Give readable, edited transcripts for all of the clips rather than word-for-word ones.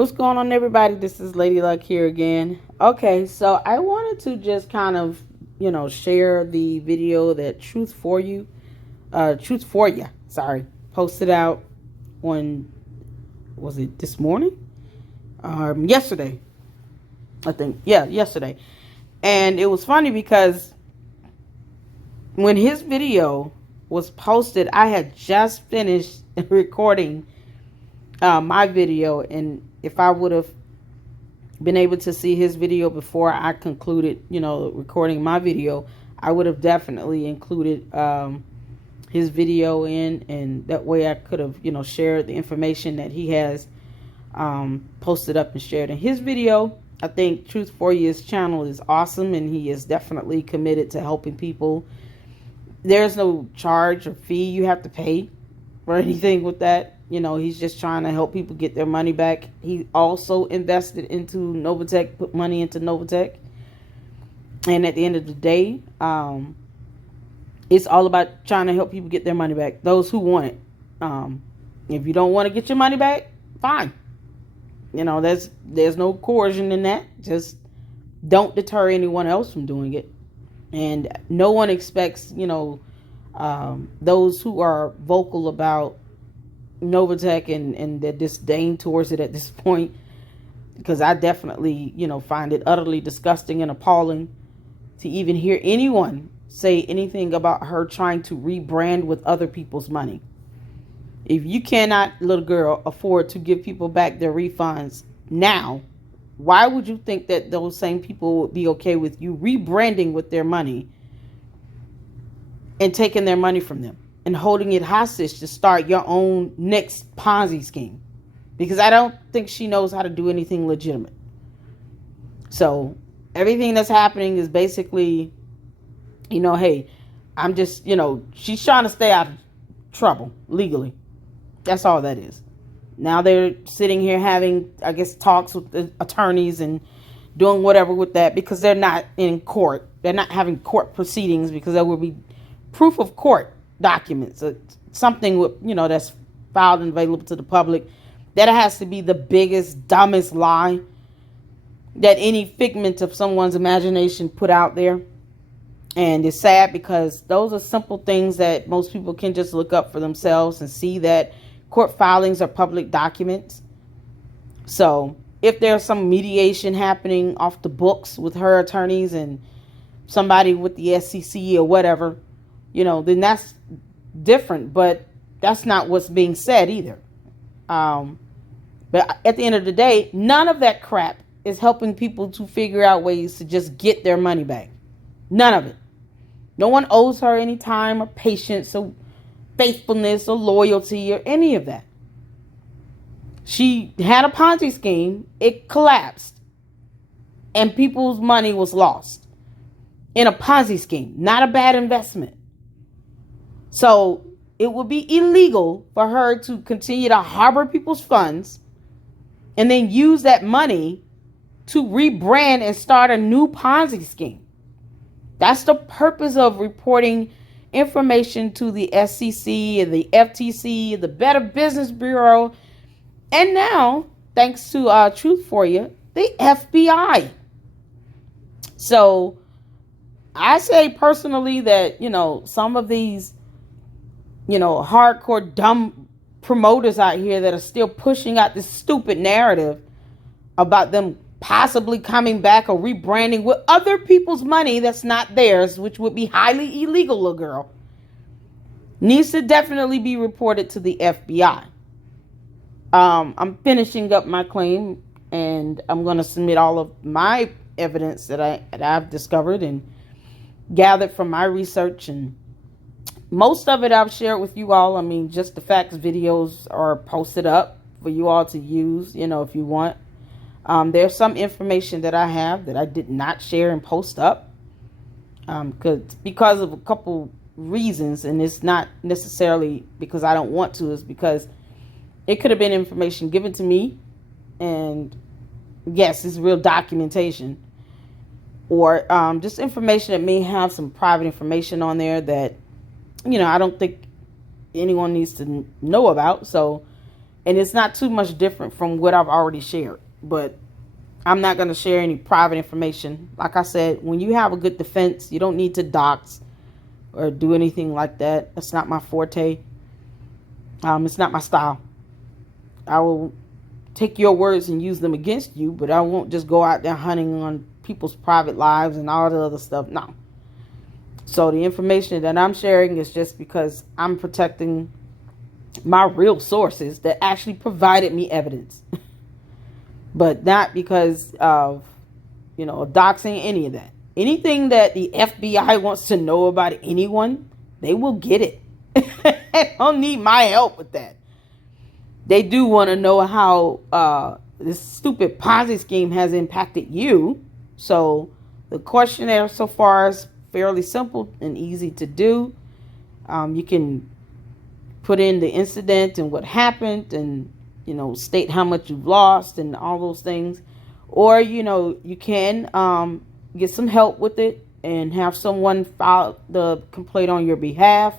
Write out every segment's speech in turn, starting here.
What's going on, everybody? This is Lady Luck here again. Okay, so I wanted to just kind of, share the video that Truth For You, posted out on, was it this morning? Yesterday, I think. Yeah, yesterday. And it was funny because when his video was posted, I had just finished recording my video, and if I would have been able to see his video before I concluded, recording my video, I would have definitely included his video in, and that way I could have, shared the information that he has posted up and shared in his video. I think Truth For You's channel is awesome, and he is definitely committed to helping people. There's no charge or fee you have to pay for anything with that. He's just trying to help people get their money back. He also invested into NovaTech, put money into NovaTech. And at the end of the day, it's all about trying to help people get their money back. Those who want it. If you don't want to get your money back, fine. There's no coercion in that. Just don't deter anyone else from doing it. And no one expects, those who are vocal about NovaTech and their disdain towards it at this point, because I definitely, find it utterly disgusting and appalling to even hear anyone say anything about her trying to rebrand with other people's money. If you cannot, little girl, afford to give people back their refunds now, why would you think that those same people would be okay with you rebranding with their money and taking their money from them and holding it hostage to start your own next Ponzi scheme? Because I don't think she knows how to do anything legitimate. So everything that's happening is basically, hey, I'm just, she's trying to stay out of trouble legally. That's all that is. Now they're sitting here having, I guess, talks with the attorneys and doing whatever with that, because they're not in court. They're not having court proceedings, because there will be proof of court documents, something with, that's filed and available to the public. That has to be the biggest, dumbest lie that any figment of someone's imagination put out there. And it's sad, because those are simple things that most people can just look up for themselves and see that court filings are public documents. So if there's some mediation happening off the books with her attorneys and somebody with the SEC or whatever, then that's different. But that's not what's being said either. But at the end of the day, none of that crap is helping people to figure out ways to just get their money back. None of it. No one owes her any time or patience or faithfulness or loyalty or any of that. She had a Ponzi scheme. It collapsed. And people's money was lost in a Ponzi scheme. Not a bad investment. So it would be illegal for her to continue to harbor people's funds and then use that money to rebrand and start a new Ponzi scheme. That's the purpose of reporting information to the SEC and the FTC, the Better Business Bureau, and now, thanks to Truth For You, the FBI. So I say personally that, some of these, hardcore dumb promoters out here that are still pushing out this stupid narrative about them possibly coming back or rebranding with other people's money that's not theirs, which would be highly illegal, little girl, needs to definitely be reported to the FBI. I'm finishing up my claim, and I'm going to submit all of my evidence that I've discovered and gathered from my research, and most of it I've shared with you all. I mean, just the facts videos are posted up for you all to use, if you want. There's some information that I have that I did not share and post up because of a couple reasons, and it's not necessarily because I don't want to. It's because it could have been information given to me, and yes, it's real documentation, or just information that may have some private information on there that I don't think anyone needs to know about. So And it's not too much different from what I've already shared. But I'm not going to share any private information. Like I said, when you have a good defense, you don't need to dox or do anything like that. That's not my forte. It's not my style. I will take your words and use them against you, but I won't just go out there hunting on people's private lives and all the other stuff. No. So the information that I'm sharing is just because I'm protecting my real sources that actually provided me evidence. But not because of, doxing, any of that. Anything that the FBI wants to know about anyone, they will get it. They don't need my help with that. They do want to know how this stupid Ponzi scheme has impacted you. So the questionnaire so far is fairly simple and easy to do. You can put in the incident and what happened and, state how much you've lost and all those things. Or, you can get some help with it and have someone file the complaint on your behalf.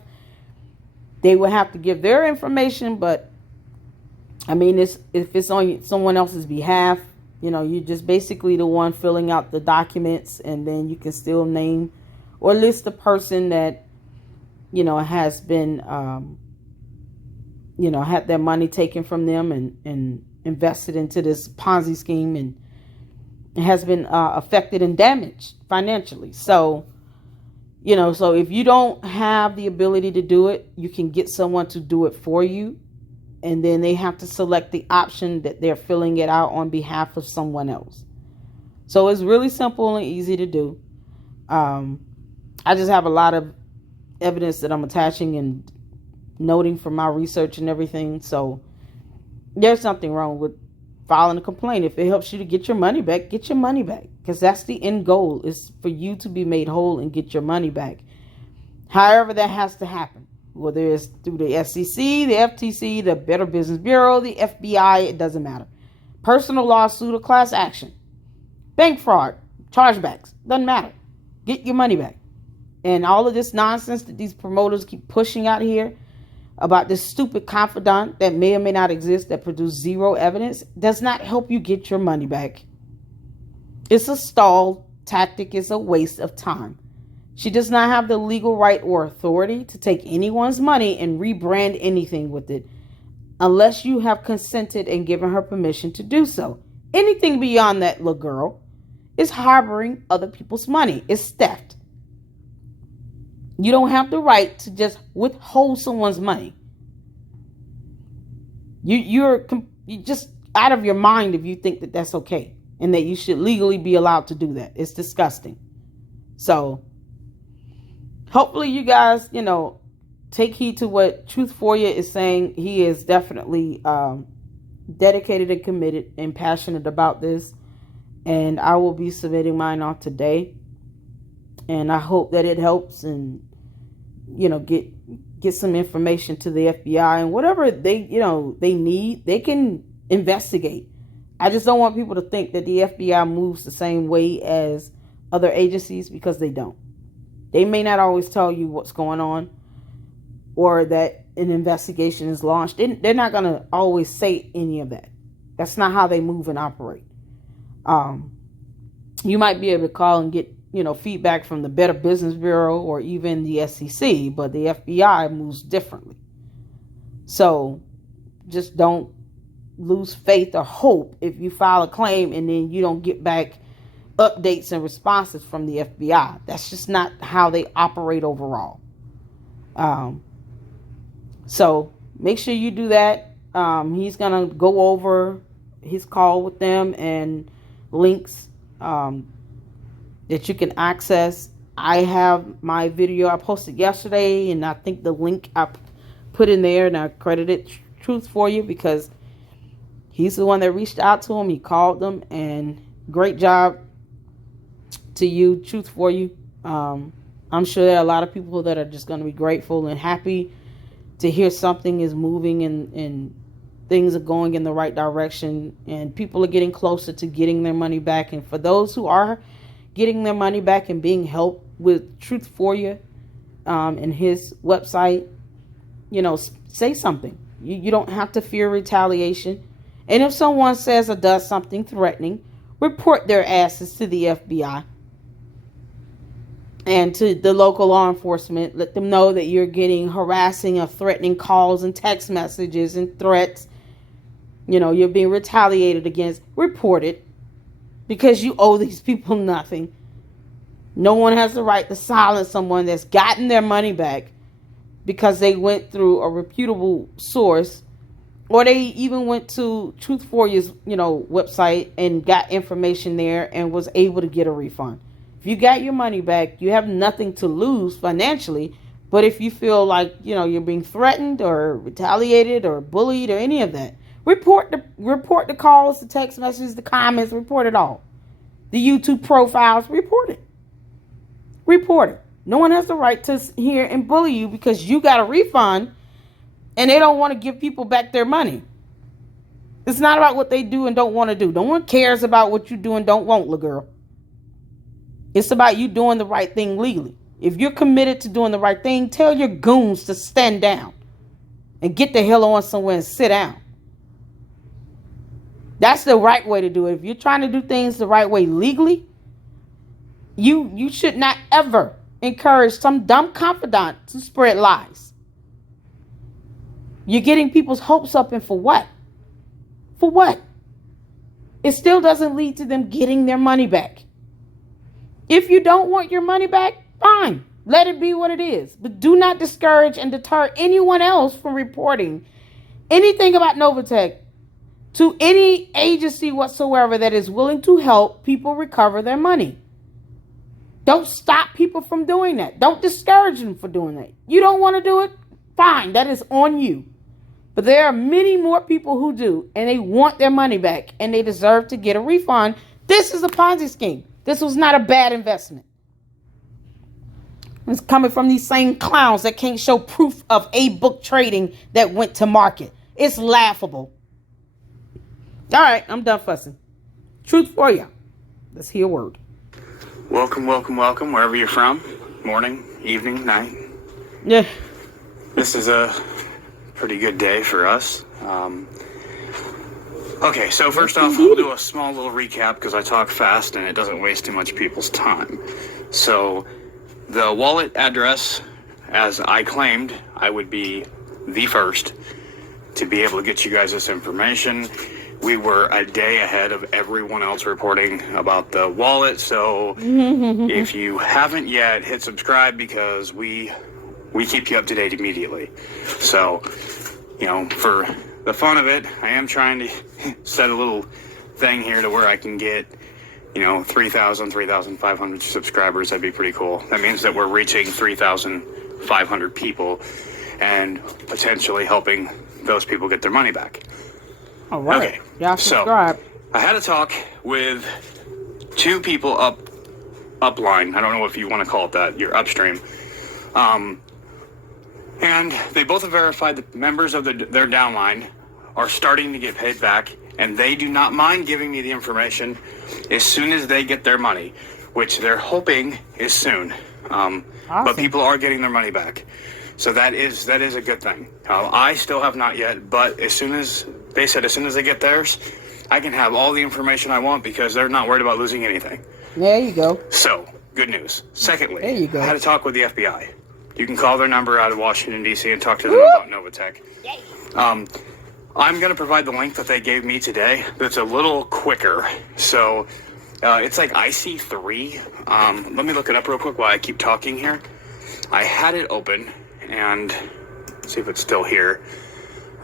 They will have to give their information, but if it's on someone else's behalf, you're just basically the one filling out the documents, and then you can still name or list the person that, has been, had their money taken from them and invested into this Ponzi scheme and has been affected and damaged financially. So, so if you don't have the ability to do it, you can get someone to do it for you. And then they have to select the option that they're filling it out on behalf of someone else. So it's really simple and easy to do. I just have a lot of evidence that I'm attaching and noting from my research and everything. So there's nothing wrong with filing a complaint. If it helps you to get your money back, get your money back. Because that's the end goal, is for you to be made whole and get your money back. However that has to happen. Whether it's through the SEC, the FTC, the Better Business Bureau, the FBI, it doesn't matter. Personal lawsuit or class action. Bank fraud, chargebacks, doesn't matter. Get your money back. And all of this nonsense that these promoters keep pushing out here about this stupid confidant that may or may not exist, that produce zero evidence, does not help you get your money back. It's a stall tactic. It's a waste of time. She does not have the legal right or authority to take anyone's money and rebrand anything with it unless you have consented and given her permission to do so. Anything beyond that, little girl, is harboring other people's money. It's theft. You don't have the right to just withhold someone's money. You're just out of your mind if you think that that's okay and that you should legally be allowed to do that. It's disgusting. So hopefully you guys, take heed to what Truth For You is saying. He is definitely dedicated and committed and passionate about this. And I will be submitting mine off today. And I hope that it helps and, get some information to the FBI and whatever they need, they can investigate. I just don't want people to think that the FBI moves the same way as other agencies, because they don't. They may not always tell you what's going on or that an investigation is launched. They're not going to always say any of that. That's not how they move and operate. You might be able to call and get, feedback from the Better Business Bureau or even the SEC, but the FBI moves differently. So just don't lose faith or hope if you file a claim and then you don't get back updates and responses from the FBI. That's just not how they operate overall. So make sure you do that. He's going to go over his call with them and links that you can access. I have my video I posted yesterday, and I think the link I put in there, and I credited Truth For You because he's the one that reached out to him. He called them, and great job to you, Truth For You. I'm sure there are a lot of people that are just going to be grateful and happy to hear something is moving and things are going in the right direction, and people are getting closer to getting their money back. And for those who are getting their money back and being helped with Truth For You and his website, say something. You don't have to fear retaliation. And if someone says or does something threatening, report their asses to the FBI and to the local law enforcement. Let them know that you're getting harassing or threatening calls and text messages and threats. You're being retaliated against. Report it, because you owe these people nothing. No one has the right to silence someone that's gotten their money back because they went through a reputable source, or they even went to Truth For You's, website and got information there and was able to get a refund. If you got your money back, you have nothing to lose financially. But if you feel like, you're being threatened or retaliated or bullied or any of that, report the calls, the text messages, the comments, report it all. The YouTube profiles, report it. Report it. No one has the right to hear and bully you because you got a refund and they don't want to give people back their money. It's not about what they do and don't want to do. No one cares about what you do and don't want, little girl. It's about you doing the right thing legally. If you're committed to doing the right thing, tell your goons to stand down and get the hell on somewhere and sit down. That's the right way to do it. If you're trying to do things the right way legally, you should not ever encourage some dumb confidant to spread lies. You're getting people's hopes up, and for what? For what? It still doesn't lead to them getting their money back. If you don't want your money back, fine. Let it be what it is. But do not discourage and deter anyone else from reporting anything about NovaTech to any agency whatsoever that is willing to help people recover their money. Don't stop people from doing that. Don't discourage them for doing that. You don't want to do it? Fine. That is on you. But there are many more people who do, and they want their money back, and they deserve to get a refund. This is a Ponzi scheme. This was not a bad investment. It's coming from these same clowns that can't show proof of a book trading that went to market. It's laughable. All right, I'm done fussing. Truth For You. Let's hear a word. Welcome, wherever you're from. Morning, evening, night. Yeah. This is a pretty good day for us. Okay, so first off, we'll do a small little recap because I talk fast and it doesn't waste too much people's time. So, the wallet address, as I claimed, I would be the first to be able to get you guys this information. We were a day ahead of everyone else reporting about the wallet, so if you haven't yet, hit subscribe because we keep you up to date immediately. So, for the fun of it, I am trying to set a little thing here to where I can get, 3,000, 3,500 subscribers. That'd be pretty cool. That means that we're reaching 3,500 people and potentially helping those people get their money back. All right. Okay. Y'all subscribe. So, I had a talk with two people upline. I don't know if you want to call it that. You're upstream. And they both have verified that members of their downline are starting to get paid back, and they do not mind giving me the information as soon as they get their money, which they're hoping is soon. Awesome. But people are getting their money back. So that is a good thing. I still have not yet, but as soon as they get theirs, I can have all the information I want because they're not worried about losing anything. There you go. So, good news. Secondly, there you go. I had a talk with the FBI. You can call their number out of Washington, D.C. and talk to them about NovaTech. I'm going to provide the link that they gave me today that's a little quicker. So, it's like IC3. Let me look it up real quick while I keep talking here. I had it open, and see if it's still here.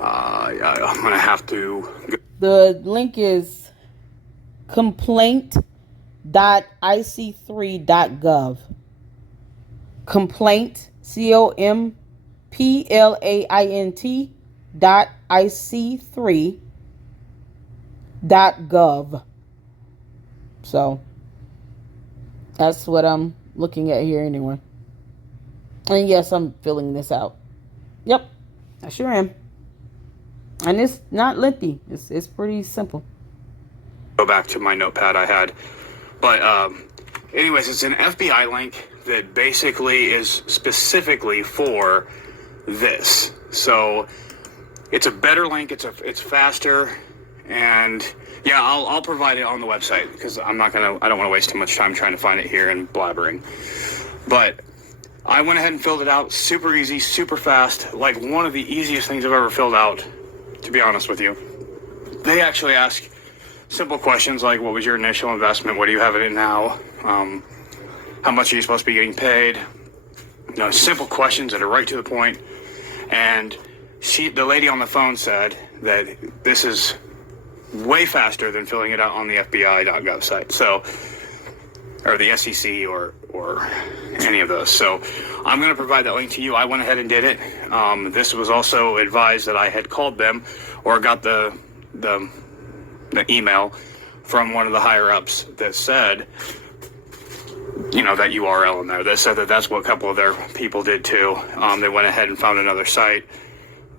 I'm going to have to... The link is complaint.ic3.gov. Complaint, COMPLAINT.ic3.gov. So that's what I'm looking at here anyway. And yes, I'm filling this out. Yep, I sure am. And it's not lengthy. It's pretty simple. Go back to my notepad I had. But anyways, it's an FBI link that basically is specifically for this. So It's a better link. It's faster, and yeah, I'll provide it on the website because I don't want to waste too much time trying to find it here and blabbering. But I went ahead and filled it out. Super easy, super fast. Like one of the easiest things I've ever filled out, to be honest with you. They actually ask simple questions like, what was your initial investment? What do you have in it now? How much are you supposed to be getting paid? Simple questions that are right to the point. And the lady on the phone said that this is way faster than filling it out on the FBI.gov site. So, or the SEC or any of those. So I'm going to provide that link to you. I went ahead and did it. This was also advised that I had called them or got the email from one of the higher ups that said, that URL in there. They said that's what a couple of their people did too. They went ahead and found another site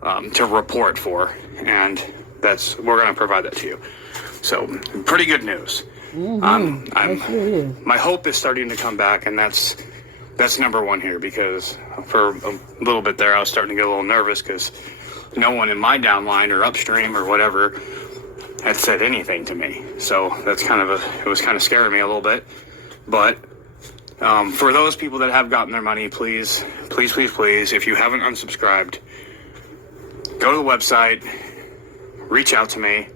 to report for, and we're going to provide that to you. So pretty good news. My hope is starting to come back, and that's number one here, because for a little bit there I was starting to get a little nervous because no one in my downline or upstream or whatever had said anything to me. So that's it was kind of scaring me a little bit. But for those people that have gotten their money, please, if you haven't unsubscribed, go to the website, reach out to me,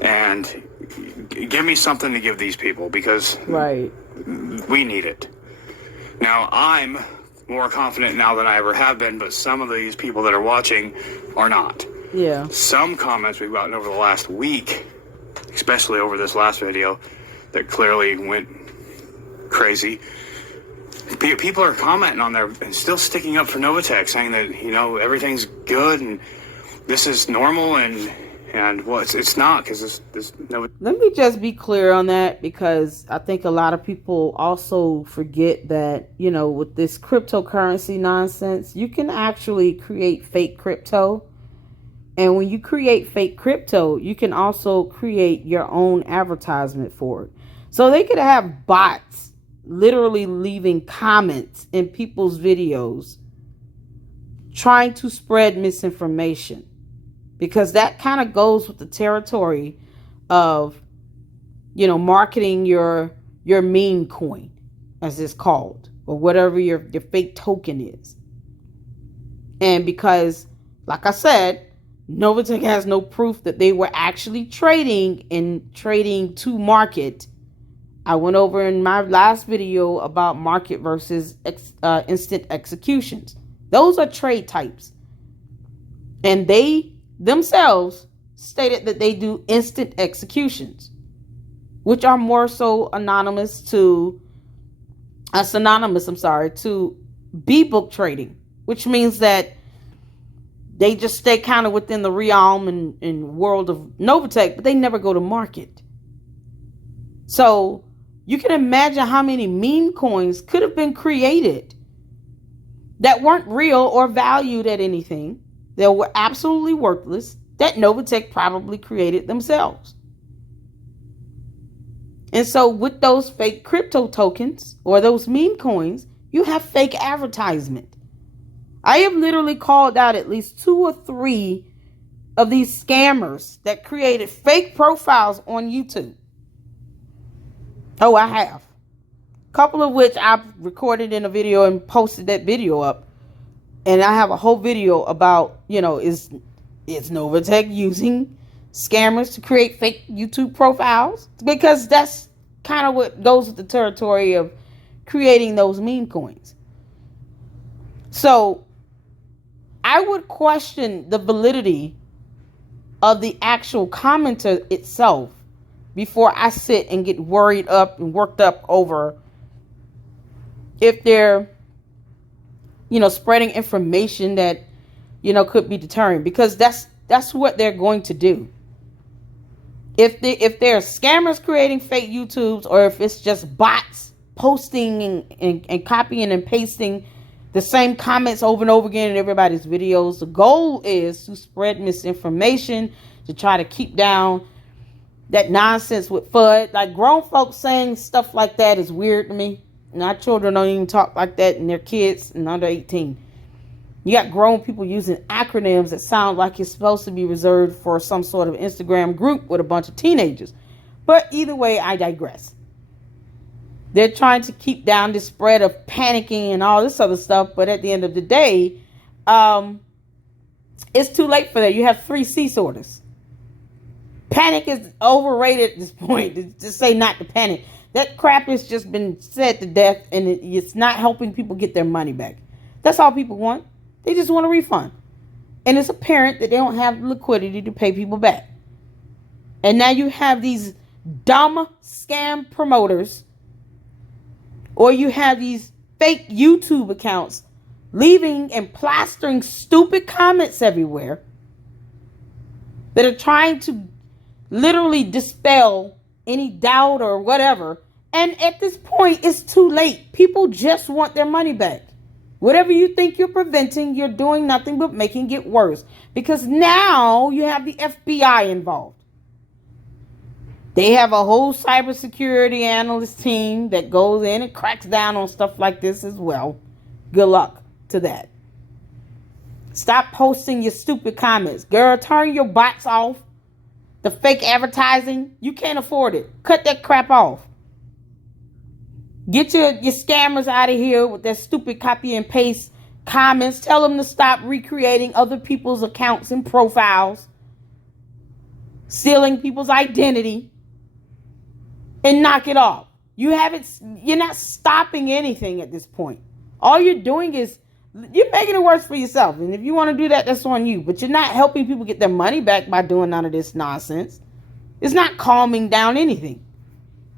and give me something to give these people, because we need it. Now, I'm more confident now than I ever have been, but some of these people that are watching are not. Yeah. Some comments we've gotten over the last week, especially over this last video, that clearly went crazy. People are commenting on there and still sticking up for NovaTech, saying that, everything's good and this is normal, and well, it's not, because this Let me just be clear on that, because I think a lot of people also forget that, with this cryptocurrency nonsense, you can actually create fake crypto. And when you create fake crypto, you can also create your own advertisement for it. So they could have bots literally leaving comments in people's videos trying to spread misinformation, because that kind of goes with the territory of, marketing your meme coin, as it's called, or whatever your fake token is. And because, like I said, NovaTech has no proof that they were actually trading to market. I went over in my last video about market versus instant executions. Those are trade types. And they themselves stated that they do instant executions, which are more so synonymous to B-book trading, which means that they just stay kind of within the realm and world of NovaTech, but they never go to market. So you can imagine how many meme coins could have been created that weren't real or valued at anything, that were absolutely worthless, that NovaTech probably created themselves. And so with those fake crypto tokens or those meme coins, you have fake advertisement. I have literally called out at least 2 or 3 of these scammers that created fake profiles on YouTube. Oh, I have. A couple of which I've recorded in a video and posted that video up. And I have a whole video about, is NovaTech using scammers to create fake YouTube profiles? Because that's kind of what goes with the territory of creating those meme coins. So I would question the validity of the actual commenter itself before I sit and get worried up and worked up over if they're, spreading information that, could be deterring, because that's what they're going to do. If they're scammers creating fake YouTubes, or if it's just bots posting and copying and pasting the same comments over and over again in everybody's videos, the goal is to spread misinformation, to try to keep down that nonsense with FUD. Like, grown folks saying stuff like that is weird to me. And our children don't even talk like that, and their kids and under 18. You got grown people using acronyms that sound like it's supposed to be reserved for some sort of Instagram group with a bunch of teenagers. But either way, I digress. They're trying to keep down this spread of panicking and all this other stuff. But at the end of the day, it's too late for that. You have 3 cease orders. Panic is overrated at this point. Just say not to panic. That crap has just been said to death, and it's not helping people get their money back. That's all people want. They just want a refund. And it's apparent that they don't have liquidity to pay people back. And now you have these dumb scam promoters, or you have these fake YouTube accounts leaving and plastering stupid comments everywhere that are trying to literally dispel any doubt or whatever. And at this point, it's too late. People just want their money back. Whatever you think you're preventing, you're doing nothing but making it worse. Because now you have the FBI involved. They have a whole cybersecurity analyst team that goes in and cracks down on stuff like this as well. Good luck to that. Stop posting your stupid comments. Girl, turn your bots off. The fake advertising, you can't afford it. Cut that crap off. Get your scammers out of here with their stupid copy and paste comments. Tell them to stop recreating other people's accounts and profiles. Stealing people's identity. And knock it off. You're not stopping anything at this point. All you're doing is you're making it worse for yourself. And if you want to do that, that's on you. But you're not helping people get their money back by doing none of this nonsense. It's not calming down anything.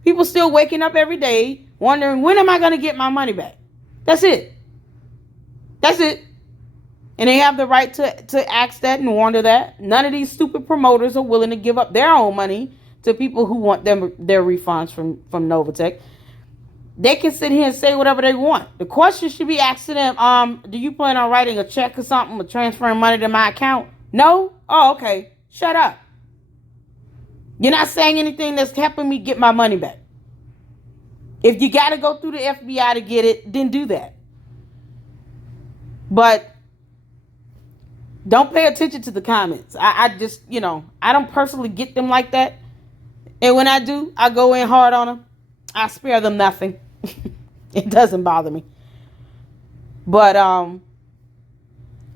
People still waking up every day wondering, when am I going to get my money back? That's it. That's it. And they have the right to ask that and wonder that. None of these stupid promoters are willing to give up their own money to people who want their refunds from NovaTech. They can sit here and say whatever they want. The question should be asking them, do you plan on writing a check or something or transferring money to my account? No? Oh, okay. Shut up. You're not saying anything that's helping me get my money back. If you got to go through the FBI to get it, then do that. But don't pay attention to the comments. I just, I don't personally get them like that. And when I do, I go in hard on them. I spare them nothing. It doesn't bother me. But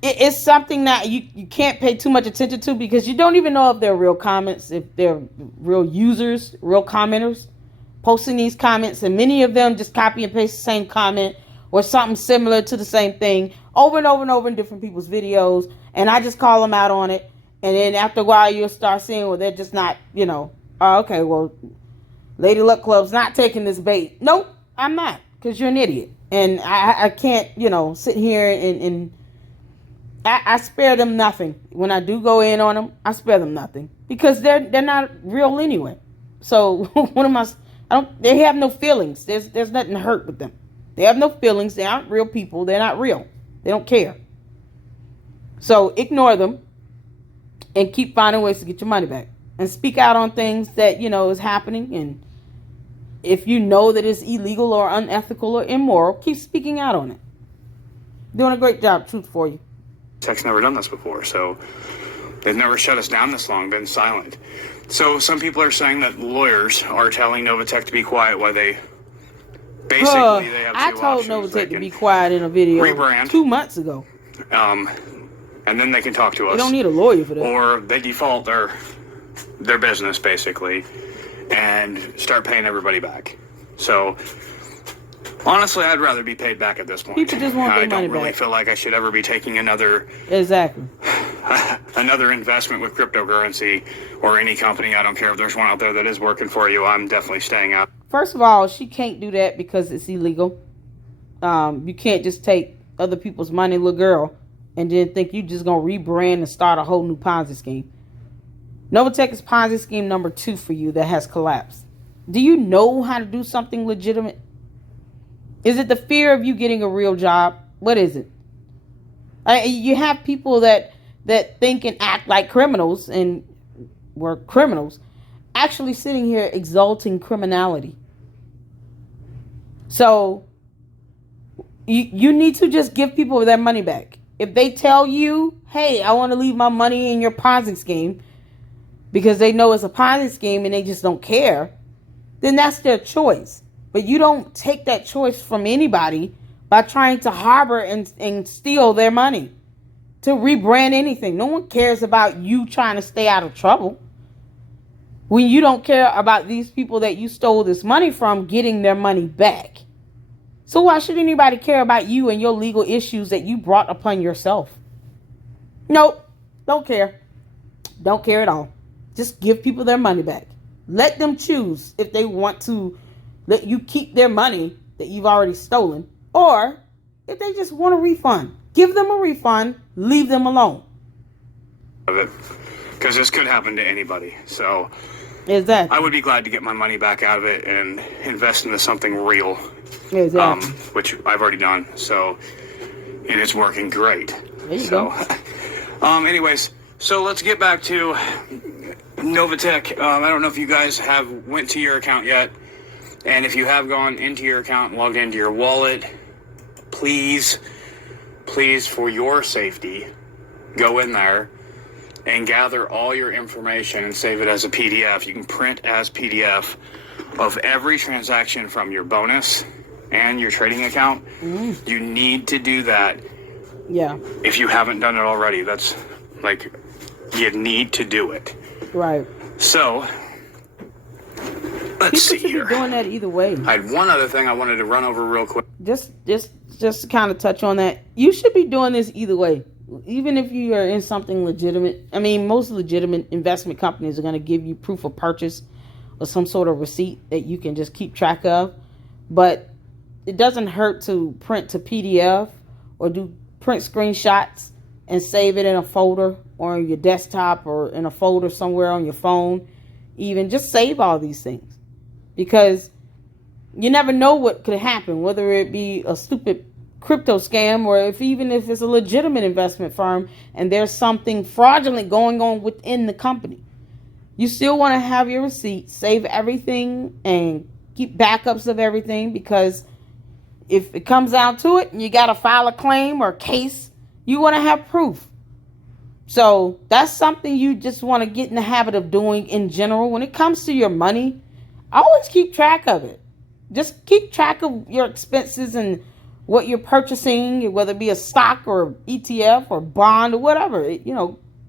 it's something that you can't pay too much attention to, because you don't even know if they're real comments, if they're real users, real commenters posting these comments. And many of them just copy and paste the same comment or something similar to the same thing over and over and over in different people's videos. And I just call them out on it. And then after a while, you'll start seeing, well, they're just not, okay, well, Lady Luck Club's not taking this bait. Nope, I'm not, because you're an idiot. And I can't, sit here and I spare them nothing. When I do go in on them, I spare them nothing, because they're not real anyway. So they have no feelings. There's nothing to hurt with them. They have no feelings. They aren't real people. They're not real. They don't care. So ignore them and keep finding ways to get your money back. And speak out on things that, is happening. And if you know that it's illegal or unethical or immoral, keep speaking out on it. Doing a great job, truth for you. Tech's never done this before, so they've never shut us down this long, been silent. So some people are saying that lawyers are telling NovaTech to be quiet while they basically they have I two told options. NovaTech to be quiet in a video rebrand 2 months ago. And then they can talk to us. They don't need a lawyer for that. Or they default their business, basically, and start paying everybody back. So honestly, I'd rather be paid back at this point. People just want their money back. I don't really feel like I should ever be taking another investment with cryptocurrency or any company. I don't care if there's one out there that is working for you. I'm definitely staying out. First of all, she can't do that because it's illegal. You can't just take other people's money, little girl, and then think you're just going to rebrand and start a whole new Ponzi scheme. NovaTech is Ponzi scheme number 2 for you that has collapsed. Do you know how to do something legitimate? Is it the fear of you getting a real job? What is it? You have people that think and act like criminals and were criminals, actually sitting here exalting criminality. So you need to just give people their money back. If they tell you, hey, I want to leave my money in your Ponzi scheme because they know it's a Ponzi scheme and they just don't care, then that's their choice. But you don't take that choice from anybody by trying to harbor and steal their money to rebrand anything. No one cares about you trying to stay out of trouble when you don't care about these people that you stole this money from getting their money back. So why should anybody care about you and your legal issues that you brought upon yourself? Nope, don't care. Don't care at all. Just give people their money back. Let them choose if they want to let you keep their money that you've already stolen, or if they just want a refund. Give them a refund, leave them alone. Because this could happen to anybody. So exactly. I would be glad to get my money back out of it and invest into something real. Exactly. Which I've already done. So it is working great. There you go. Anyways, so let's get back to NovaTech. I don't know if you guys have went to your account yet. And if you have gone into your account and logged into your wallet, please, for your safety, go in there and gather all your information and save it as a PDF. You can print as PDF of every transaction from your bonus and your trading account. You need to do that. Yeah. If you haven't done it already, that's like, you need to do it. Right. So, let's see here. Be doing that either way. I had one other thing I wanted to run over real quick. Just to kind of touch on that. You should be doing this either way. Even if you are in something legitimate. I mean, most legitimate investment companies are going to give you proof of purchase or some sort of receipt that you can just keep track of. But it doesn't hurt to print to PDF or do print screenshots and save it in a folder or on your desktop or in a folder somewhere on your phone. Even just save all these things, because you never know what could happen, whether it be a stupid crypto scam or even if it's a legitimate investment firm and there's something fraudulent going on within the company. You still want to have your receipt, save everything, and keep backups of everything, because if it comes down to it and you got to file a claim or a case, you want to have proof. So that's something you just want to get in the habit of doing in general. When it comes to your money, always keep track of it. Just keep track of your expenses and what you're purchasing, whether it be a stock or ETF or bond or whatever,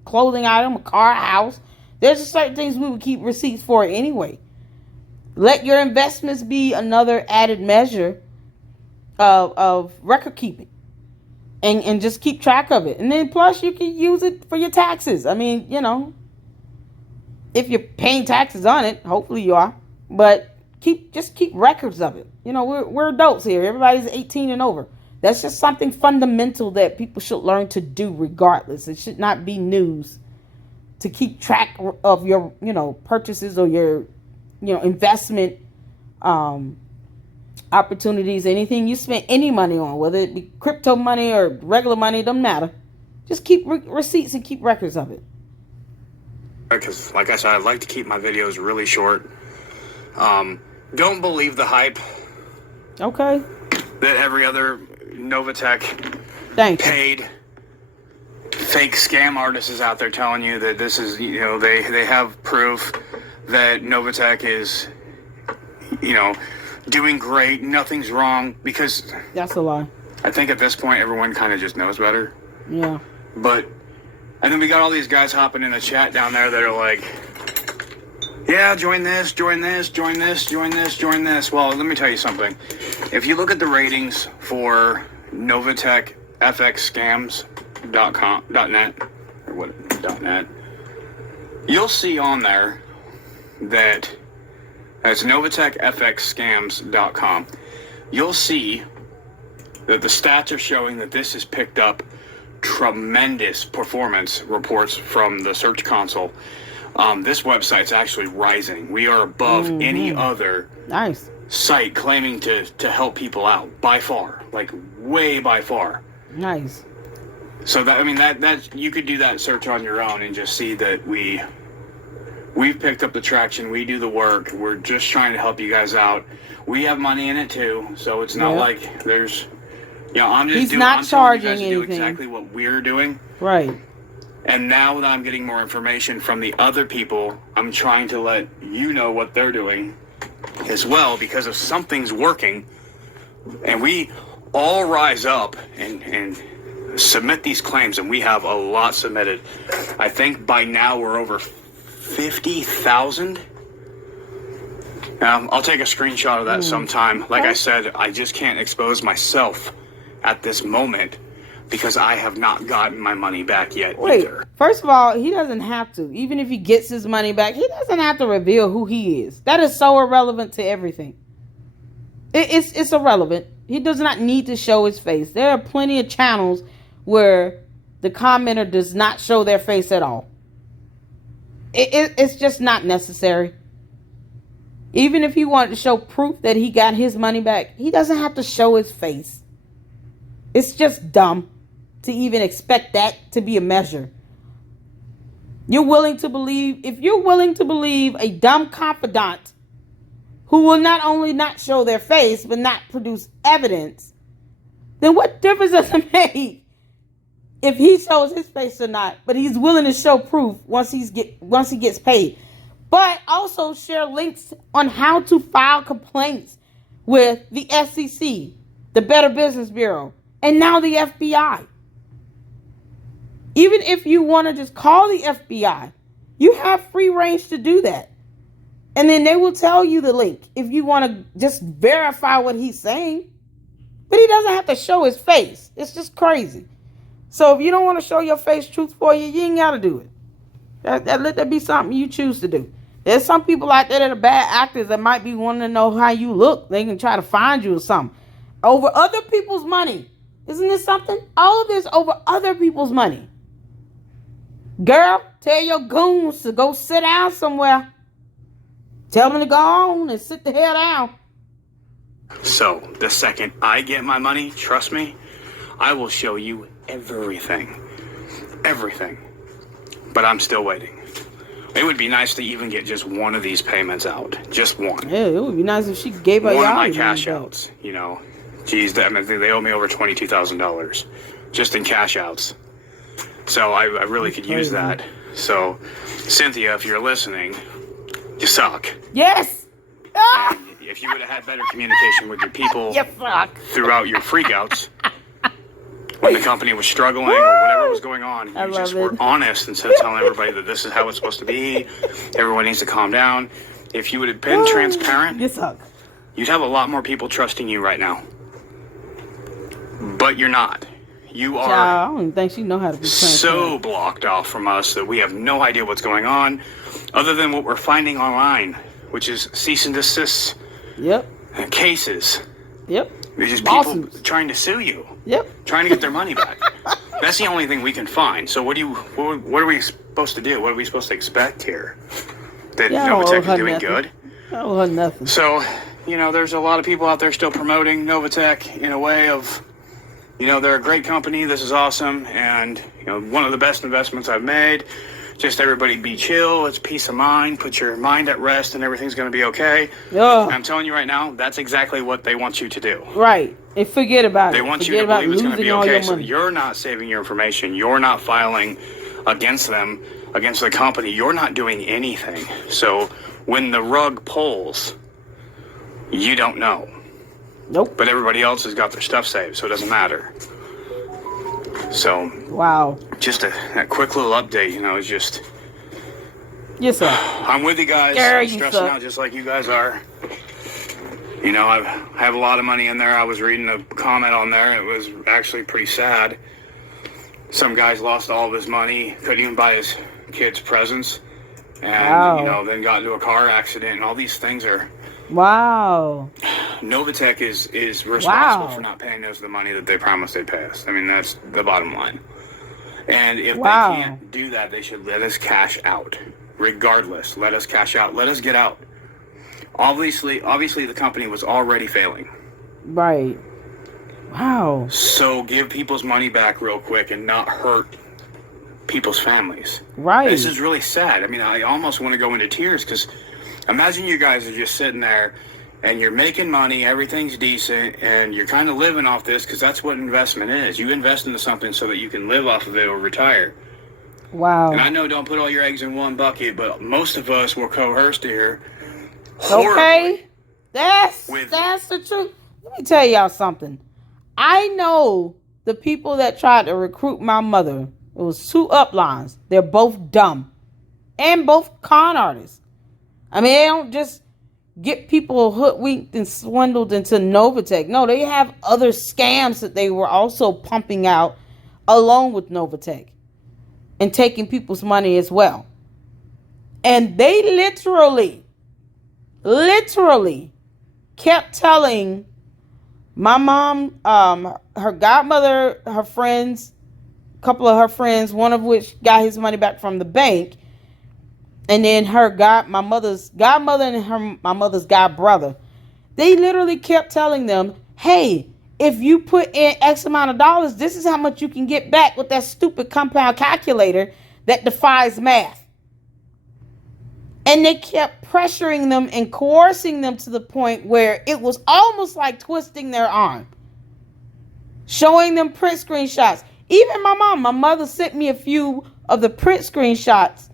clothing item, a car, a house. There's just certain things we would keep receipts for anyway. Let your investments be another added measure of record keeping. And just keep track of it. And then plus you can use it for your taxes. I mean, if you're paying taxes on it, hopefully you are. But just keep records of it. We're adults here. Everybody's 18 and over. That's just something fundamental that people should learn to do regardless. It should not be news to keep track of your, purchases or your, investment opportunities, anything you spend any money on, whether it be crypto money or regular money, it doesn't matter. Just keep receipts and keep records of it. Because, like I said, I like to keep my videos really short. Don't believe the hype. Okay. That every other NovaTech paid fake scam artist is out there telling you that this is, they have proof that NovaTech is, doing great, nothing's wrong, because that's a lie. I think at this point everyone kind of just knows better. Yeah. And then we got all these guys hopping in a chat down there that are like, yeah, join this. Well, let me tell you something. If you look at the ratings for novatechfx.net, or what, .net, you'll see on there that that's novatechfxscams.com. You'll see that the stats are showing that this has picked up tremendous performance reports from the Search Console. This website's actually rising. We are above any other site claiming to help people out, by far, like way by far. Nice. So that you could do that search on your own and just see that we've picked up the traction. We do the work. We're just trying to help you guys out. We have money in it too, so it's not like there's Yeah, I'm just He's doing. not I'm telling you charging guys to do anything. exactly what we're doing. Right. And now that I'm getting more information from the other people, I'm trying to let you know what they're doing as well, because if something's working, and we all rise up and submit these claims, and we have a lot submitted. I think by now we're over 50,000. I'll take a screenshot of that sometime. Like I said, I just can't expose myself at this moment because I have not gotten my money back yet either. First of all, he doesn't have to. Even if he gets his money back, he doesn't have to reveal who he is. That is so irrelevant to everything. It's irrelevant. He does not need to show his face. There are plenty of channels where the commenter does not show their face at all. It's just not necessary. Even if he wanted to show proof that he got his money back, he doesn't have to show his face. It's just dumb to even expect that to be a measure. If you're willing to believe a dumb confidant who will not only not show their face, but not produce evidence, then what difference does it make if he shows his face or not? But he's willing to show proof once he gets paid. But also share links on how to file complaints with the SEC, the Better Business Bureau, and now the FBI. Even if you want to just call the FBI, you have free range to do that. And then they will tell you the link if you want to just verify what he's saying. But he doesn't have to show his face. It's just crazy. So if you don't want to show your face truth for you ain't got to do it. Let that be something you choose to do. There's some people out there that are bad actors that might be wanting to know how you look. They can try to find you or something. Over other people's money. Isn't this something? All of this over other people's money. Girl, tell your goons to go sit down somewhere. Tell them to go on and sit the hell down. So, the second I get my money, trust me, I will show you everything. Everything. But I'm still waiting. It would be nice to even get just one of these payments out. Just one. Yeah, it would be nice if she gave her one of my cash outs, you know. Geez, they owe me over $22,000 just in cash outs. So I really could use that. So, Cynthia, if you're listening, you suck. Yes! And if you would have had better communication with your people throughout your freakouts, when the company was struggling or whatever was going on, you just were honest instead of telling everybody that this is how it's supposed to be. Everyone needs to calm down. If you would have been transparent, you suck. You'd have a lot more people trusting you right now. But you're not. You are I don't even think she know how to be so blocked off from us that we have no idea what's going on other than what we're finding online, which is cease and desist cases. Yep. It's just people trying to sue you. Yep. Trying to get their money back. That's the only thing we can find. So what are we supposed to do? What are we supposed to expect here? That NovaTech is doing good? I owe her nothing. So, there's a lot of people out there still promoting NovaTech in a way of, they're a great company. This is awesome. And, one of the best investments I've made. Just everybody be chill. It's peace of mind. Put your mind at rest and everything's going to be okay. Yeah. I'm telling you right now, that's exactly what they want you to do. Right. And forget about it. They want you to believe it's going to be okay. So you're not saving your information. You're not filing against them, against the company. You're not doing anything. So when the rug pulls, you don't know. Nope. But everybody else has got their stuff saved, so it doesn't matter. So, wow. Just a quick little update, it's just... Yes, sir. I'm with you guys. I'm stressing out just like you guys are. I have a lot of money in there. I was reading a comment on there. It was actually pretty sad. Some guy's lost all of his money, couldn't even buy his kids presents. And, then got into a car accident, and all these things are... Wow. NovaTech is responsible for not paying us the money that they promised they'd pay us. I mean, that's the bottom line. And if they can't do that, they should let us cash out. Regardless, let us cash out. Let us get out. Obviously, the company was already failing. Right. Wow. So give people's money back real quick and not hurt people's families. Right. This is really sad. I mean, I almost want to go into tears because imagine you guys are just sitting there and you're making money, everything's decent, and you're kind of living off this, because that's what investment is. You invest into something so that you can live off of it or retire. Wow. And I know don't put all your eggs in one bucket, but most of us were coerced here. Okay. That's the truth. Let me tell y'all something. I know the people that tried to recruit my mother. It was 2 uplines. They're both dumb. And both con artists. I mean, they don't just get people hoodwinked and swindled into NovaTech. No, they have other scams that they were also pumping out along with NovaTech. And taking people's money as well. And they literally kept telling my mom, her godmother, her friends, a couple of her friends, one of which got his money back from the bank, and then my mother's godmother and my mother's godbrother. They literally kept telling them, hey, if you put in X amount of dollars, this is how much you can get back with that stupid compound calculator that defies math. And they kept pressuring them and coercing them to the point where it was almost like twisting their arm. Showing them print screenshots. Even my mother sent me a few of the print screenshots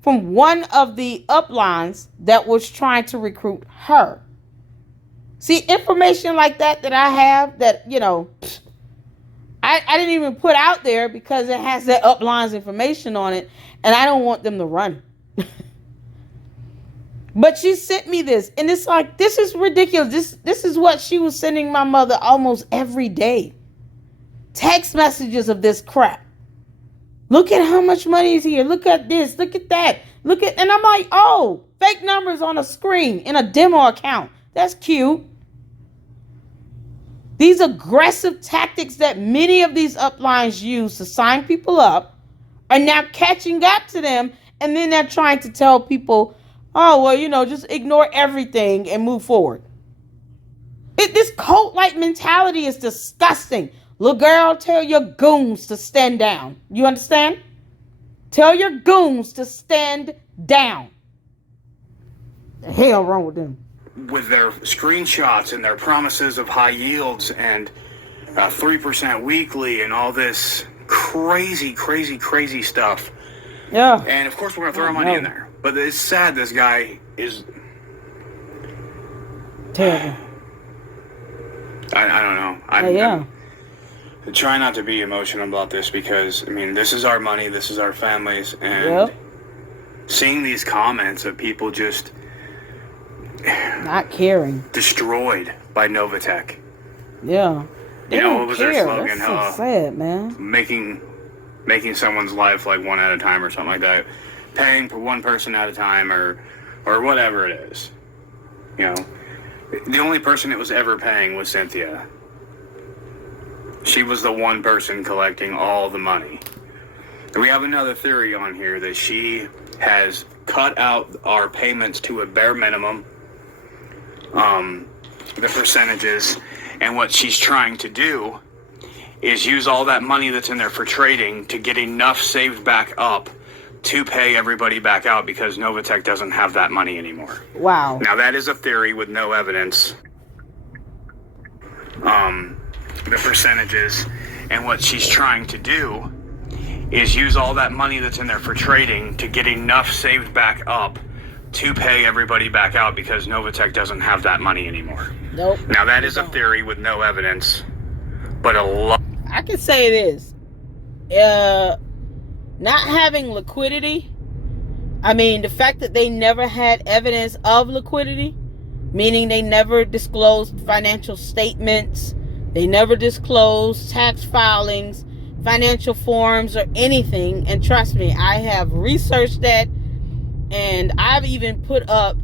from one of the uplines that was trying to recruit her. See, information like that I have that, I didn't even put out there because it has that upline's information on it, and I don't want them to run. But she sent me this, and it's like, this is ridiculous. This is what she was sending my mother almost every day. Text messages of this crap. Look at how much money is here. Look at this. Look at that. And I'm like, oh, fake numbers on a screen in a demo account. That's cute. These aggressive tactics that many of these uplines use to sign people up are now catching up to them, and then they're trying to tell people, oh, well, just ignore everything and move forward. This cult-like mentality is disgusting. Little girl, tell your goons to stand down. You understand? Tell your goons to stand down. The hell wrong with them? With their screenshots and their promises of high yields and 3% weekly and all this crazy stuff. Yeah. And of course we're going to throw money in there. But it's sad this guy is... terrible. I don't know. I'm trying not to be emotional about this because, this is our money, this is our families, and seeing these comments of people just... not caring. Destroyed by NovaTech. Yeah. What was their slogan? That's so sad, man. Making someone's life like one at a time or something like that. Paying for one person at a time or whatever it is. The only person it was ever paying was Cynthia. She was the one person collecting all the money. And we have another theory on here that she has cut out our payments to a bare minimum. The percentages, and what she's trying to do is use all that money that's in there for trading to get enough saved back up to pay everybody back out because NovaTech doesn't have that money anymore. Wow. Now that is a theory with no evidence. The percentages, and what she's trying to do is use all that money that's in there for trading to get enough saved back up to pay everybody back out because NovaTech doesn't have that money anymore. Nope. Now that is a theory with no evidence, but a lot. I can say this. Not having liquidity, the fact that they never had evidence of liquidity, meaning they never disclosed financial statements, they never disclosed tax filings, financial forms, or anything. And trust me, I have researched that, and I've even put up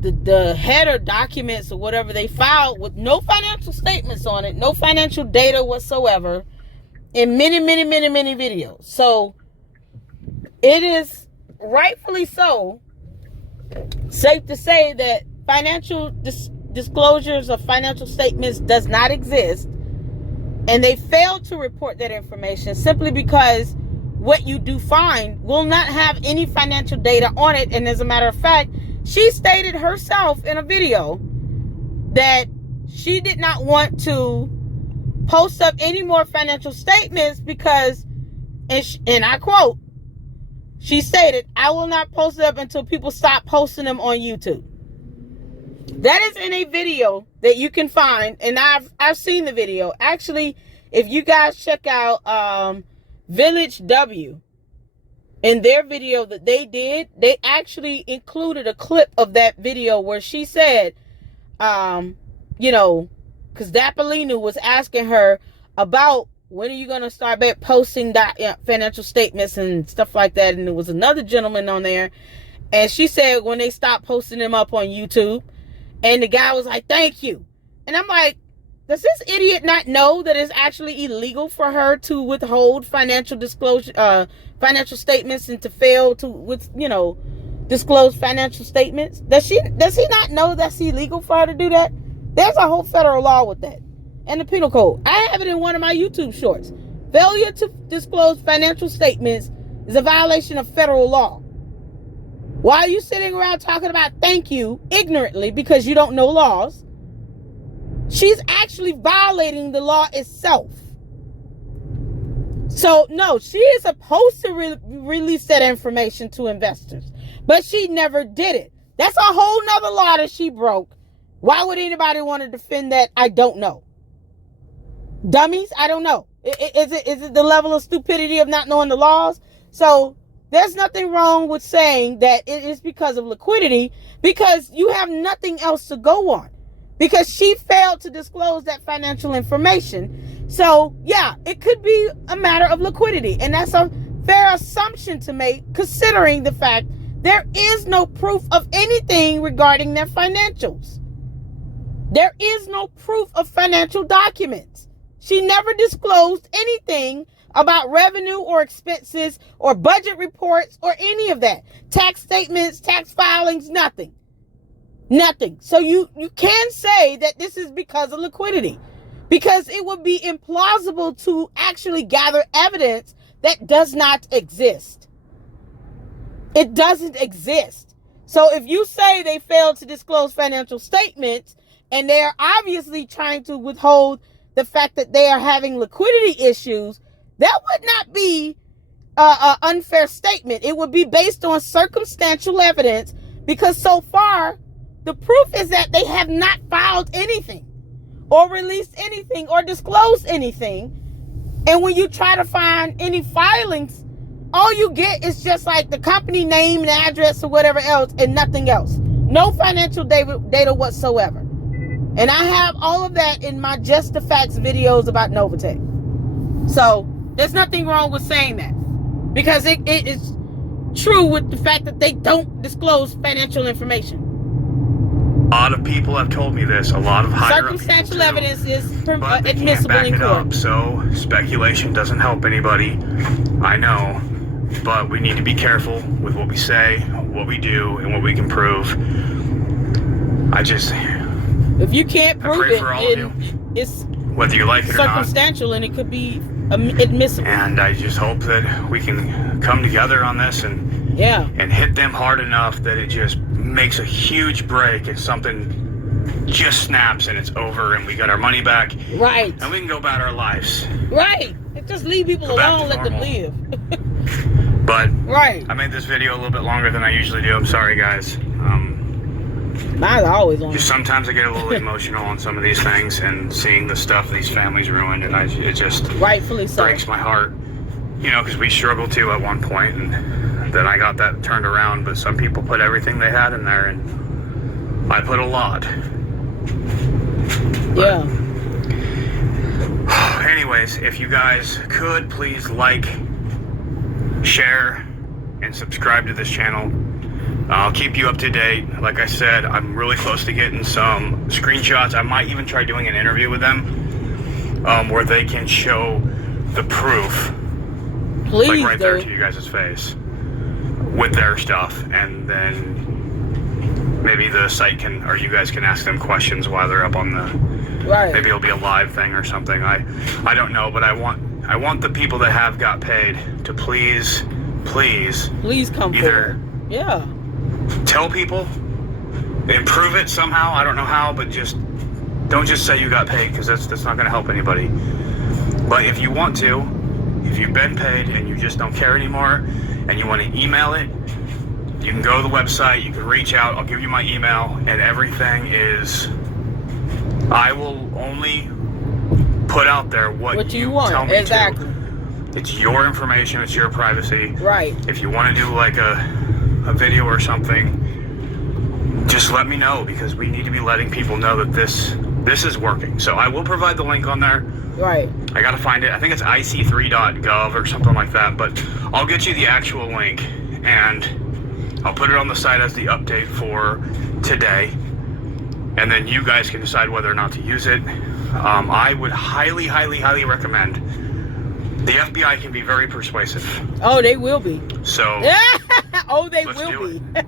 the header documents or whatever they filed with no financial statements on it, no financial data whatsoever, in many videos. So it is rightfully so safe to say that financial disclosures of financial statements does not exist, and they failed to report that information simply because what you do find will not have any financial data on it. And as a matter of fact, she stated herself in a video that she did not want to post up any more financial statements because, and I quote, she stated, "I will not post it up until people stop posting them on YouTube." That is in a video that you can find, and I've seen the video. Actually, if you guys check out Village W, in their video that they did, they actually included a clip of that video where she said, you know, because Dapolinu was asking her about when are you going to start back posting financial statements and stuff like that. And there was another gentleman on there. And she said when they stopped posting them up on YouTube. And the guy was like, "Thank you." And I'm like, does this idiot not know that it's actually illegal for her to withhold financial disclosure, financial statements, and to fail to disclose financial statements? Does he not know that's illegal for her to do that? There's a whole federal law with that, and the penal code. I have it in one of my YouTube shorts. Failure to disclose financial statements is a violation of federal law. Why are you sitting around talking about thank you ignorantly because you don't know laws? She's actually violating the law itself. So, no, she is supposed to release that information to investors. But she never did it. That's a whole nother law that she broke. Why would anybody want to defend that? I don't know. Dummies? I don't know. Is it the level of stupidity of not knowing the laws? So, there's nothing wrong with saying that it is because of liquidity, because you have nothing else to go on. Because she failed to disclose that financial information. So, yeah, it could be a matter of liquidity. And that's a fair assumption to make, considering the fact there is no proof of anything regarding their financials. There is no proof of financial documents. She never disclosed anything about revenue or expenses or budget reports or any of that. Tax statements, tax filings, nothing. Nothing. So you can say that this is because of liquidity, because it would be implausible to actually gather evidence that does not exist. It doesn't exist. So if you say they failed to disclose financial statements and they're obviously trying to withhold the fact that they are having liquidity issues, that would not be an unfair statement. It would be based on circumstantial evidence, because so far the proof is that they have not filed anything or released anything or disclosed anything. And when you try to find any filings, all you get is just like the company name and address or whatever else, and nothing else. No financial data whatsoever. And I have all of that in my Just the Facts videos about NovaTech. So there's nothing wrong with saying that, because it is true with the fact that they don't disclose financial information. A lot of people have told me this. A lot of higher circumstantial evidence is but they admissible can't back in it court. up, so speculation doesn't help anybody. I know, but we need to be careful with what we say, what we do, and what we can prove. If you can't prove pray for all of you, it's whether you like it or not. Circumstantial, and it could be admissible. And I just hope that we can come together on this and hit them hard enough that it just makes a huge break and something just snaps and it's over and we got our money back. Right. And we can go about our lives. Right. Just leave people alone, let them live. But right. I made this video a little bit longer than I usually do. I'm sorry, guys. Mine's always on. Just sometimes I get a little emotional on some of these things and seeing the stuff these families ruined, and it just rightfully so breaks my heart. You know, because we struggled too at one point, and then I got that turned around. But some people put everything they had in there, and I put a lot. Yeah. Anyways, if you guys could please like, share, and subscribe to this channel. I'll keep you up to date. Like I said, I'm really close to getting some screenshots. I might even try doing an interview with them where they can show the proof. Please, like right there to you guys' face with their stuff, and then maybe the site can, or you guys can ask them questions while they're up on the, maybe it'll be a live thing or something. I don't know, but I want the people that have got paid to please come either forward. Tell people improve it somehow. I don't know how, but just don't just say you got paid, because that's not going to help anybody. But if you want to, if you've been paid and you just don't care anymore and you want to email it, you can go to the website, you can reach out, I'll give you my email, and everything is, I will only put out there what you want. Tell me exactly. to. It's your information, it's your privacy. Right. If you want to do like a video or something, just let me know, because we need to be letting people know that this is working. So I will provide the link on there. Right. I gotta find it. I think it's ic3.gov or something like that, but I'll get you the actual link and I'll put it on the site as the update for today, and then you guys can decide whether or not to use it. I would highly, highly, highly recommend. The FBI can be very persuasive. Oh, they will be. So, oh, they let's will do be. it.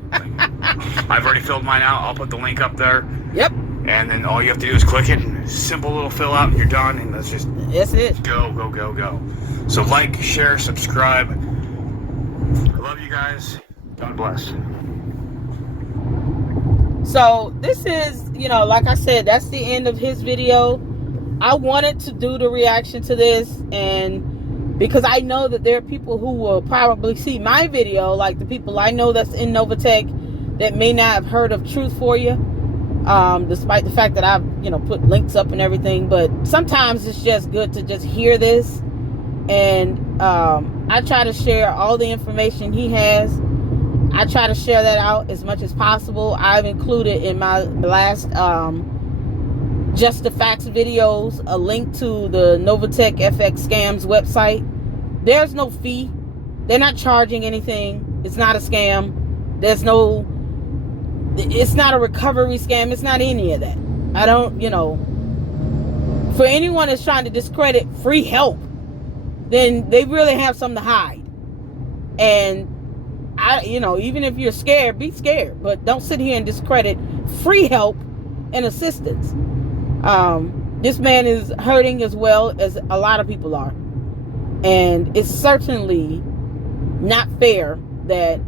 I've already filled mine out. I'll put the link up there. Yep. And then all you have to do is click it, and simple little fill out, and you're done. And that's it. Go, go, go, go. So like, share, subscribe. I love you guys. God bless. So this is, like I said, that's the end of his video. I wanted to do the reaction to this, and because I know that there are people who will probably see my video, like the people I know that's in NovaTech that may not have heard of Truth For You, despite the fact that I've, put links up and everything. But sometimes it's just good to just hear this, and I try to share all the information he has. I try to share that out as much as possible. I've included in my last Just the Facts videos a link to the Novatechfx scams website. There's no fee. They're not charging anything. It's not a scam. It's not a recovery scam. It's not any of that. I don't, for anyone that's trying to discredit free help, then they really have something to hide. And even if you're scared, be scared, but don't sit here and discredit free help and assistance. This man is hurting as well as a lot of people are, and it's certainly not fair that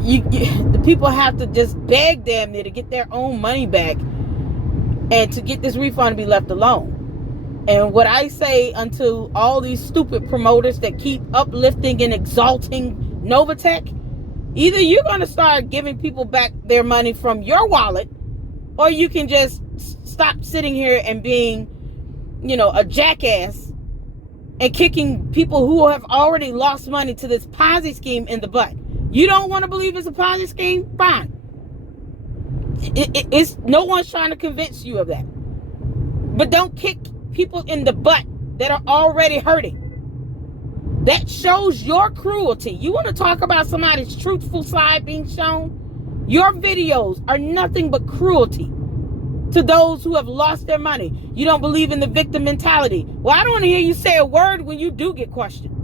the people have to just beg damn near to get their own money back and to get this refund to be left alone. And what I say unto all these stupid promoters that keep uplifting and exalting NovaTech, either you're going to start giving people back their money from your wallet, or you can just stop sitting here and being, a jackass and kicking people who have already lost money to this Ponzi scheme in the butt. You don't want to believe it's a Ponzi scheme? Fine. It's no one's trying to convince you of that. But don't kick people in the butt that are already hurting. That shows your cruelty. You want to talk about somebody's truthful side being shown? Your videos are nothing but cruelty to those who have lost their money. You don't believe in the victim mentality. Well, I don't want to hear you say a word when you do get questioned.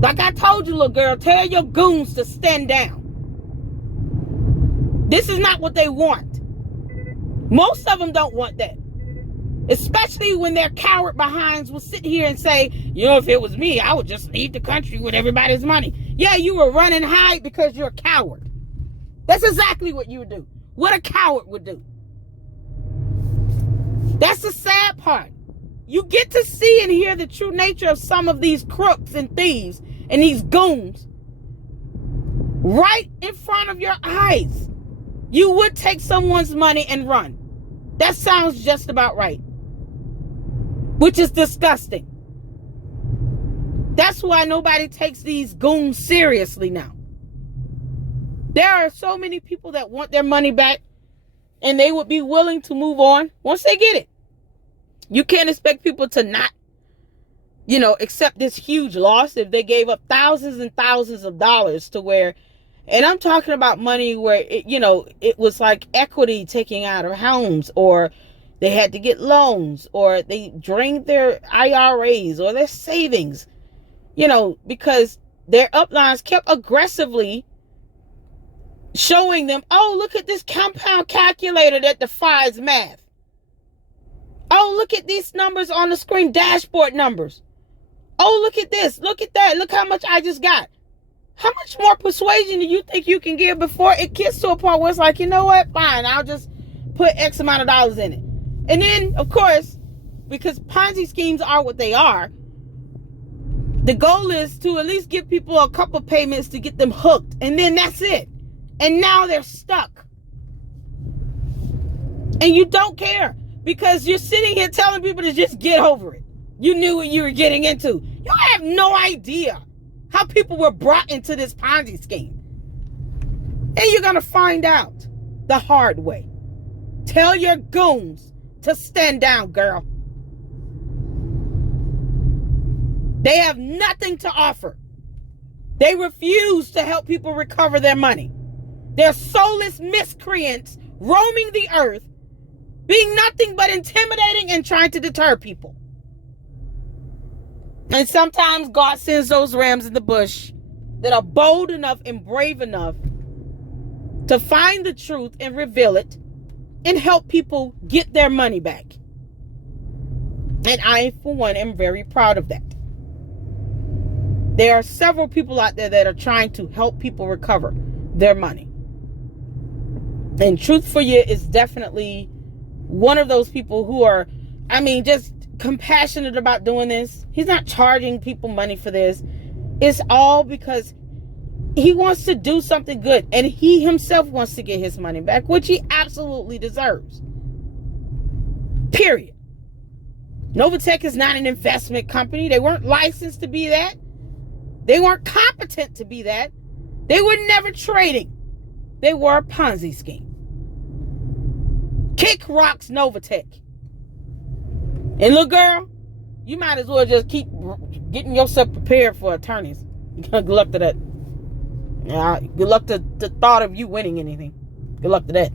Like I told you, little girl, tell your goons to stand down. This is not what they want. Most of them don't want that. Especially when their coward behinds will sit here and say, if it was me, I would just leave the country with everybody's money. Yeah, you will run and hide because you're a coward. That's exactly what you would do. What a coward would do. That's the sad part. You get to see and hear the true nature of some of these crooks and thieves and these goons right in front of your eyes. You would take someone's money and run. That sounds just about right. Which is disgusting. That's why nobody takes these goons seriously now. There are so many people that want their money back, and they would be willing to move on once they get it. You can't expect people to not, accept this huge loss if they gave up thousands and thousands of dollars to where, and I'm talking about money where, it was like equity taking out of homes, or they had to get loans, or they drained their IRAs or their savings, because their uplines kept aggressively showing them, oh, look at this compound calculator that defies math. Oh, look at these numbers on the screen, dashboard numbers. Oh, look at this, look at that, look how much I just got. How much more persuasion do you think you can give before it gets to a point where it's like, you know what, fine, I'll just put X amount of dollars in it. And then, of course, because Ponzi schemes are what they are, the goal is to at least give people a couple payments to get them hooked. And then that's it. And now they're stuck. And you don't care because you're sitting here telling people to just get over it. You knew what you were getting into. You have no idea how people were brought into this Ponzi scheme. And you're going to find out the hard way. Tell your goons to stand down, girl. They have nothing to offer. They refuse to help people recover their money. They're soulless miscreants roaming the earth, being nothing but intimidating and trying to deter people. And sometimes God sends those rams in the bush that are bold enough and brave enough to find the truth and reveal it and help people get their money back. And I, for one, am very proud of that. There are several people out there that are trying to help people recover their money. And Truth for You is definitely one of those people who are, just compassionate about doing this. He's not charging people money for this. It's all because he wants to do something good. And he himself wants to get his money back, which he absolutely deserves. Period. NovaTech is not an investment company. They weren't licensed to be that. They weren't competent to be that. They were never trading. They were a Ponzi scheme. Kick rocks NovaTech. And look, girl, you might as well just keep getting yourself prepared for attorneys. Good luck to that. Good luck to the thought of you winning anything. Good luck to that.